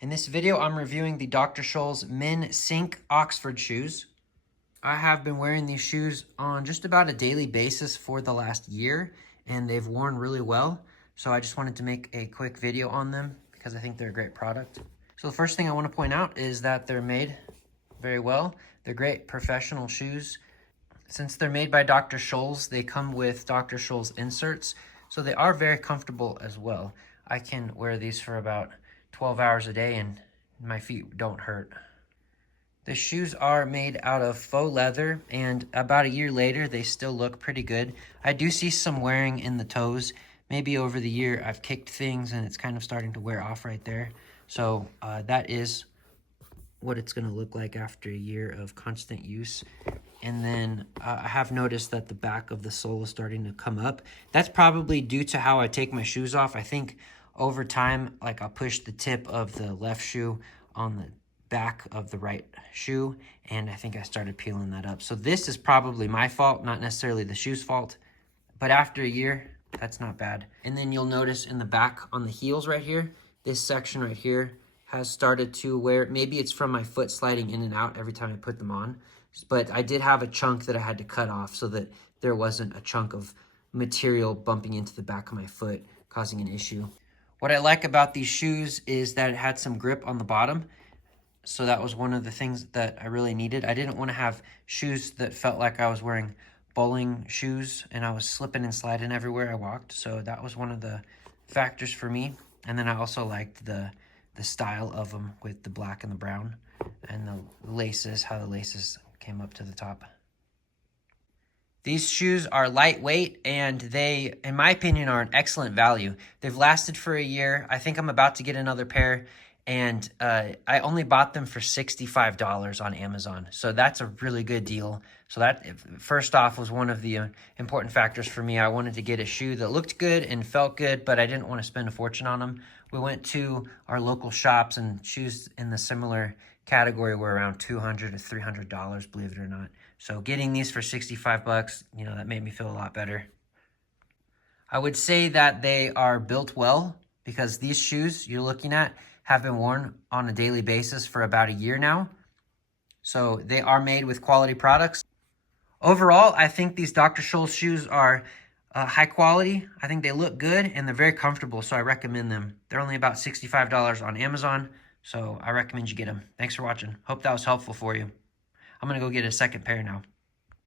In this video, I'm reviewing the Dr. Scholl's Men Sink Oxford shoes. I have been wearing these shoes on just about a daily basis for the last year, and they've worn really well. So I just wanted to make a quick video on them because I think they're a great product. So the first thing I want to point out is that they're made very well. They're great professional shoes. Since they're made by Dr. Scholl's, they come with Dr. Scholl's inserts, so they are very comfortable as well. I can wear these for about 12 hours a day and my feet don't hurt. The shoes are made out of faux leather, and about a year later, they still look pretty good. I do see some wearing in the toes. Maybe over the year, I've kicked things and it's kind of starting to wear off right there. So that is what it's gonna look like after a year of constant use. And then I have noticed that the back of the sole is starting to come up. That's probably due to how I take my shoes off. I think over time, like I'll push the tip of the left shoe on the back of the right shoe, and I think I started peeling that up. So this is probably my fault, not necessarily the shoe's fault, but after a year, that's not bad. And then you'll notice in the back on the heels right here, this section right here has started to wear, maybe it's from my foot sliding in and out every time I put them on, but I did have a chunk that I had to cut off so that there wasn't a chunk of material bumping into the back of my foot, causing an issue. What I like about these shoes is that it had some grip on the bottom. So that was one of the things that I really needed. I didn't want to have shoes that felt like I was wearing bowling shoes and I was slipping and sliding everywhere I walked. So that was one of the factors for me. And then I also liked the style of them with the black and the brown and the laces, how the laces came up to the top. These shoes are lightweight and they, in my opinion, are an excellent value. They've lasted for a year. I think I'm about to get another pair, and I only bought them for $65 on Amazon. So that's a really good deal. So that, first off, was one of the important factors for me. I wanted to get a shoe that looked good and felt good, but I didn't want to spend a fortune on them. We went to our local shops, and shoes in the similar category were around $200 to $300, believe it or not. So getting these for 65 bucks, you know, that made me feel a lot better. I would say that they are built well because these shoes you're looking at have been worn on a daily basis for about a year now. So they are made with quality products. Overall, I think these Dr. Scholl's shoes are high quality. I think they look good and they're very comfortable, so I recommend them. They're only about $65 on Amazon, so I recommend you get them. Thanks for watching. Hope that was helpful for you. I'm gonna go get a second pair now.